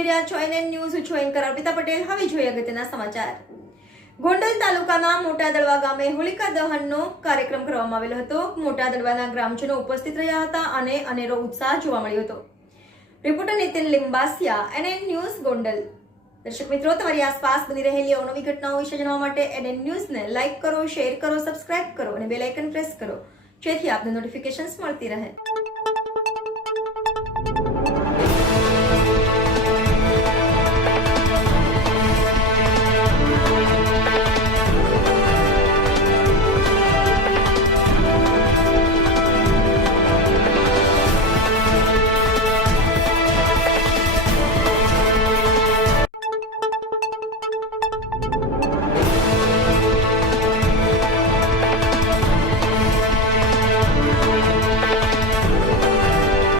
જોઈ રહ્યા છો NN ન્યૂઝ. હું છું એન્કર અર્પિતા પટેલ. હવે જોઈએ અગત્યના સમાચાર. ગોંડલ તાલુકાના મોટા દડવા ગામે હોલિકા દહનનો કાર્યક્રમ કરવામાં આવેલો હતો. મોટા દડવાના ગ્રામજનો ઉપસ્થિત રહ્યા હતા અને અનેરો ઉત્સાહ જોવા મળ્યો હતો. Reporter Nitin Limbasiya, NN news, Gondal. દર્શક મિત્રો, તમારી આસપાસ બની રહેલી અવનવી ઘટનાઓ વિશે જાણવા માટે NN ન્યૂઝને લાઇક કરો, શેર કરો, સબસ્ક્રાઇબ કરો અને બેલ આઇકન પ્રેસ કરો, જેથી આપને નોટિફિકેશન્સ મળતી રહે.